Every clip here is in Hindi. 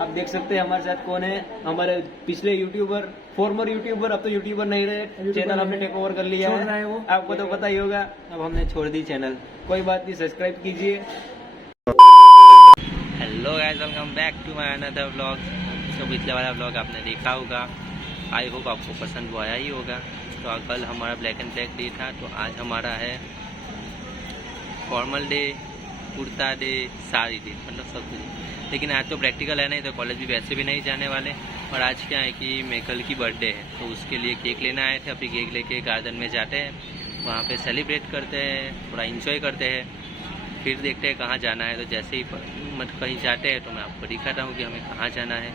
आप देख सकते हैं हमारे साथ कौन है, हमारे पिछले यूट्यूबर, फॉर्मर यूट्यूबर, अब तो यूट्यूबर नहीं रहे, चैनल हमने टेक ओवर कर लिया है, आपको तो पता ही होगा। अब हमने छोड़ दी चैनल, कोई बात नहीं, सब्सक्राइब कीजिए। Hello guys, welcome back to my another vlog. तो पिछले वाला व्लॉग आपने देखा होगा, आई होप आपको पसंद आया ही होगा। तो कल हमारा ब्लैक एंड ब्लैक डे था, तो आज हमारा है formal day, kurta day, sari day, मतलब सब कुछ। लेकिन आज तो प्रैक्टिकल है नहीं, तो कॉलेज भी वैसे भी नहीं जाने वाले। और आज क्या है कि मेकल की बर्थडे है, तो उसके लिए केक लेना आए थे। अभी केक लेके गार्डन में जाते हैं, वहाँ पे सेलिब्रेट करते हैं, थोड़ा इंजॉय करते हैं, फिर देखते हैं कहाँ जाना है। तो जैसे ही मतलब कहीं जाते हैं तो मैं आपको दिखाता हूँ कि हमें कहाँ जाना है।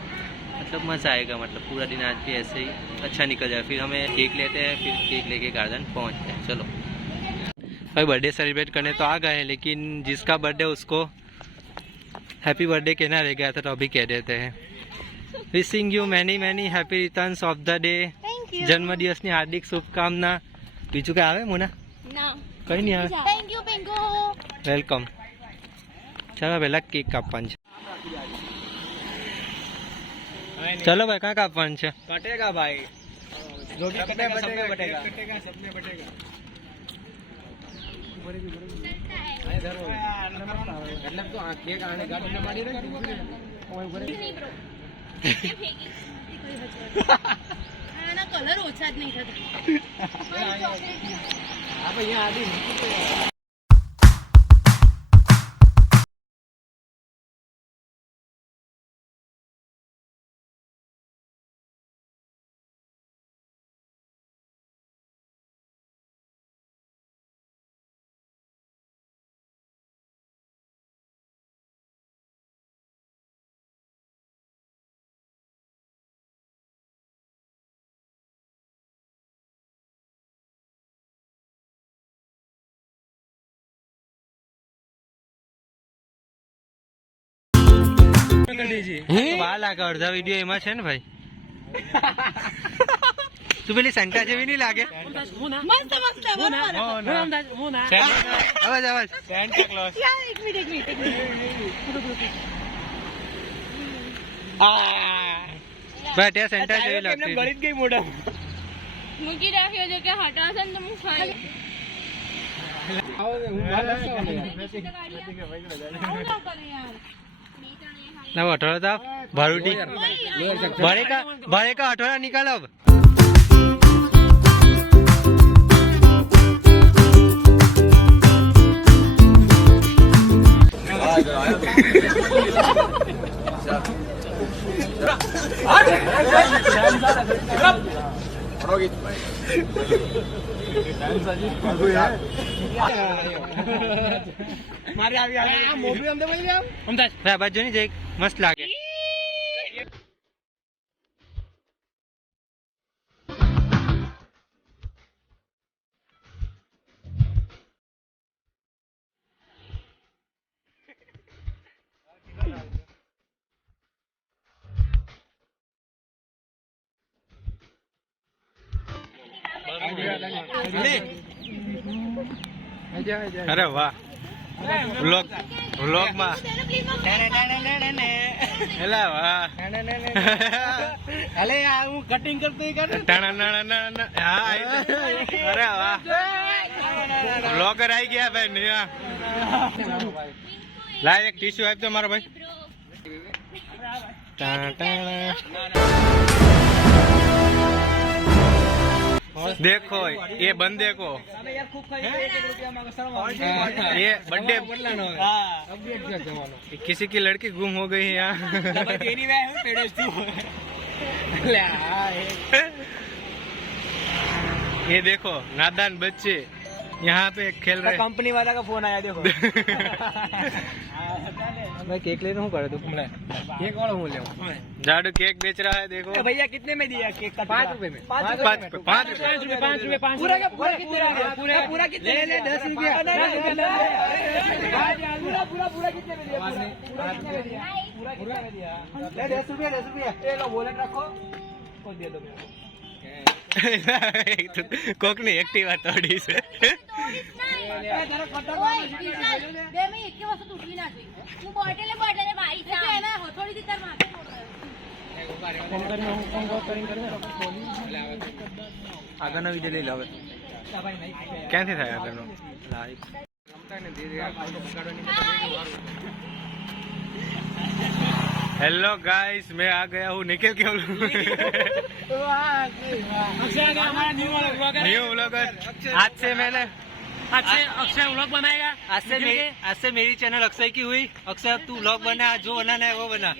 मतलब मज़ा आएगा, मतलब पूरा दिन आज भी ऐसे ही अच्छा निकल जाए। फिर हमें केक लेते हैं, फिर केक लेके गार्डन पहुँचते हैं। चलो भाई, बर्थडे सेलिब्रेट करने तो आ गए हैं, लेकिन जिसका बर्थडे उसको हैप्पी बर्थडे कहना रह गया था, तो अभी कह देते हैं। Wishing you many many happy returns of the day. जन्मदिवसની हार्दिक शुभकामना। બીજું કઈ આવે મોના? ના, કઈ નહીં આવે. Thank you Pinko. વેલકમ. ચાલો પહેલા કેક કાપવાનું છે. चलो भाई, कहाँ कापવાનું છે? कटेगा भाई, जो भी कटेगा सबने बटेगा, सबने बटेगा। मतलब तो केक आने का तुमने मारी रही ના કલર ઓછા જ નહીં થતા. आप यहाँ आदि વાર લાગે, અડધા વિડીયો એમાં છે ને ભાઈ. તું પેલી સેન્ટા જેવી નહીં લાગે? મસ્ત મસ્ત બરાબર. અવાજ અવાજ. Santa close. યાર એક મિનિટ ભાઈ ત્યાં સેન્ટા જેવી લાગતી. गणित गई मोटा મૂકી રાખ્યો છે કે હટાશે ને તો હું ખાઈ ना वो अठोड़ा था भारूटी बड़े का अठोड़ा निकालो अब. मारे આવી આ મોબી અમદે બોલી આવ અમદાજ ભાઈ બાજુ ની જઈ મસ્ત લાગે. अरे वाह, व्लॉग में एला वाह. अरे यार હું કટિંગ કરતો કર हाँ, अरे वाह, व्लॉगर आई गया भाई. निया ला एक टिश्यू आप तो मारो भाई. देखो ये बंदे को, ये बर्थडे किसी की लड़की गुम हो गई है यहाँ. ये देखो नादान बच्चे यहाँ पे खेल रहे. कंपनी वाला का फोन आया, देखो मैं केक लेने हूँ कर दो. केक वाला हूँ ले जाडू केक बेच रहा है, देखो. भैया कितने में दिया केक? 5 रुपए में. 5 रुपए पूरा का पूरा कितने में दिया? पूरा कितने में? ले 10 रुपया. पूरा कितने में दिया? पूरा कितने में दिया? ले 10 रुपया. ये लो वॉलेट रखो और दे दो मेरे को. कोक नहीं एक्टिवा तोड़ी से. બે મિનિટ કે વસ્તુ તૂટવી ના જોઈએ. હું બોટલે ભાઈ છે એના હથોડીથી તાર માથે આગળનો વિડીયો લઈ લો હવે. ક્યાંથી થાય આગળનો લાઈવ? हेलो गाइस, मैं आ गया हूँ निखिल के न्यू व्लॉगर। आज से अक्षय व्लॉग बनाएगा। आज से मेरी चैनल अक्षय की हुई। अक्षय अब तू व्लॉग बना, जो बनाना है वो बना।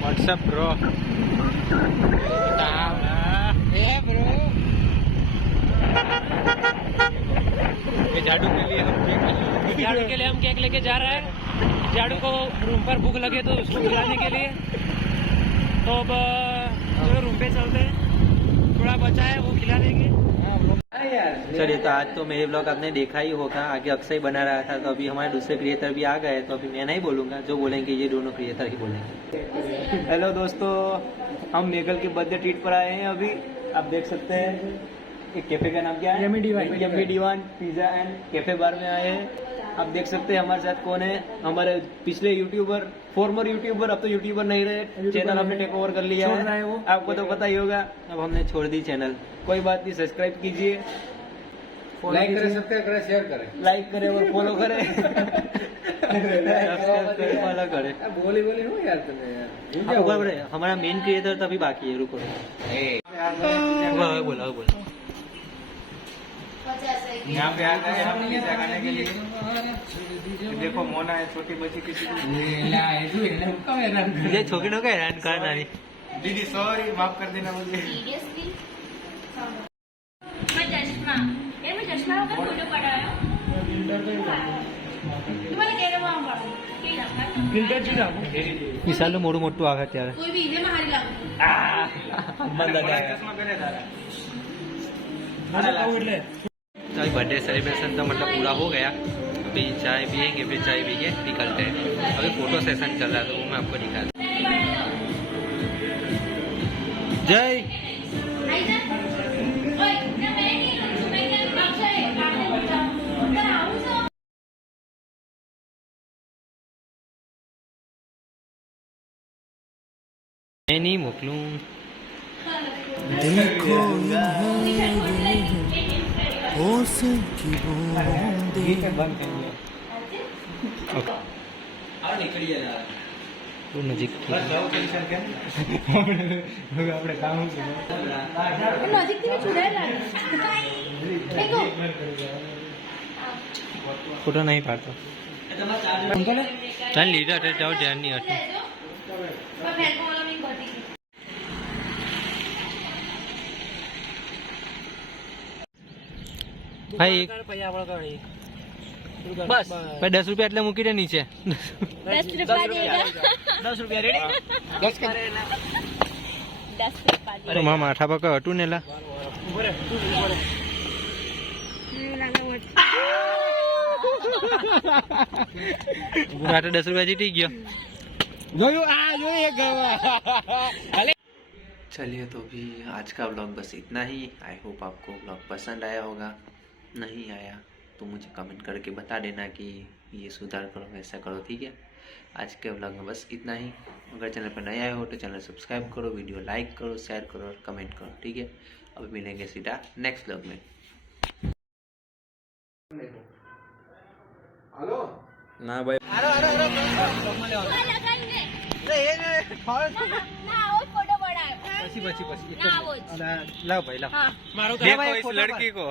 WhatsApp bro. झाड़ू के लिए हम केक लेके जा रहे हैं। झाड़ू को रूम पर भूख लगे तो उसको खिलाने के लिए। तो अब चलो रूम पे चलते हैं, थोड़ा बचा है वो खिला देंगे। चलिए, तो आज तो मेरे ब्लॉग आपने देखा ही होगा। आगे अक्षय बना रहा था, तो अभी हमारे दूसरे क्रिएटर भी आ गए। तो अभी मैं नहीं बोलूंगा, जो बोलेंगे ये दोनों क्रिएटर ही बोलेंगे। हेलो दोस्तों, हम मेघल के बर्थडे ट्रीट पर आए हैं। अभी आप देख सकते हैं एक कैफे का नाम क्या है? Yummy divine pizza and cafe bar में आए हैं। आप देख सकते हैं हमारे साथ कौन है। हमारे पिछले यूट्यूबर, फॉर्मर यूट्यूबर, अब तो यूट्यूबर नहीं रहे, चैनल हमने टेक ओवर कर लिया है। आपको तो पता ही होगा, अब हमने छोड़ दी चैनल। कोई बात नहीं, सब्सक्राइब कीजिए, लाइक करें, सब्सक्राइब करें, शेयर करें, लाइक करें और फॉलो करें। फॉलो करें। बोली हो यार तुम्हें यार। हमारा मेन क्रिएटर तो अभी बाकी है, रुको। बोला यहाँ पे आ गए हम पिज्जा खाने के लिए। देखो मोना है, छोटी बच्ची किसी ये छोकरी का हैरान करना नहीं। दीदी सॉरी, माफ कर देना मुझे। વિશાલનું મોડું મોટું આવે ત્યારે अभी बर्थडे सेलिब्रेशन तो मतलब पूरा हो गया। अभी चाय पियेंगे, फिर चाय पी के निकलते हैं। अभी फोटो सेशन चल रहा है, तो वो मैं आपको दिखा दूँ। जय मैं नहीं मोकलूँ। નજીક ફોટો નહીં પાડતો ચાલ લીધા જાઓ, ધ્યાન નહીં હતું। भाई बस भाई 10 रुपया એટલે મૂકી દે નીચે। 10 रुपया देगा। 10 रुपया रेडी? 10 रुपया તો મારા માથા પર કઈ હતું ને લા। આ તો 10 रुपया જીતી ગયો। જોયું આ જોઈએ ગવા। चलिए, तो भी आज का व्लॉग बस इतना ही। आई होप आपको व्लॉग पसंद आया होगा। नहीं आया तो मुझे कमेंट करके बता देना कि ये सुधार करो, ऐसा करो, ठीक है। आज के व्लॉग में बस इतना ही। अगर चैनल पर नए आए हो तो चैनल सब्सक्राइब करो, वीडियो लाइक करो, शेयर करो और कमेंट करो, ठीक है। अभी मिलेंगे सीधा नेक्स्ट व्लॉग में। हेलो ना भाई लाओ भाई लाओ। देखो इस लड़की को,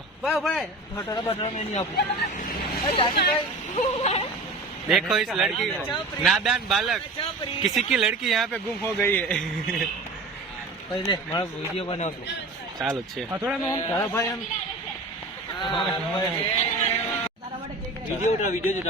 देखो इस लड़की को, नादान बालक, किसी की लड़की यहाँ पे गुम हो गई है। पहले मारा वीडियो बनाओ तो चालू छे। थोड़ा मैं तारा भाई हम वीडियो उठा, वीडियो जो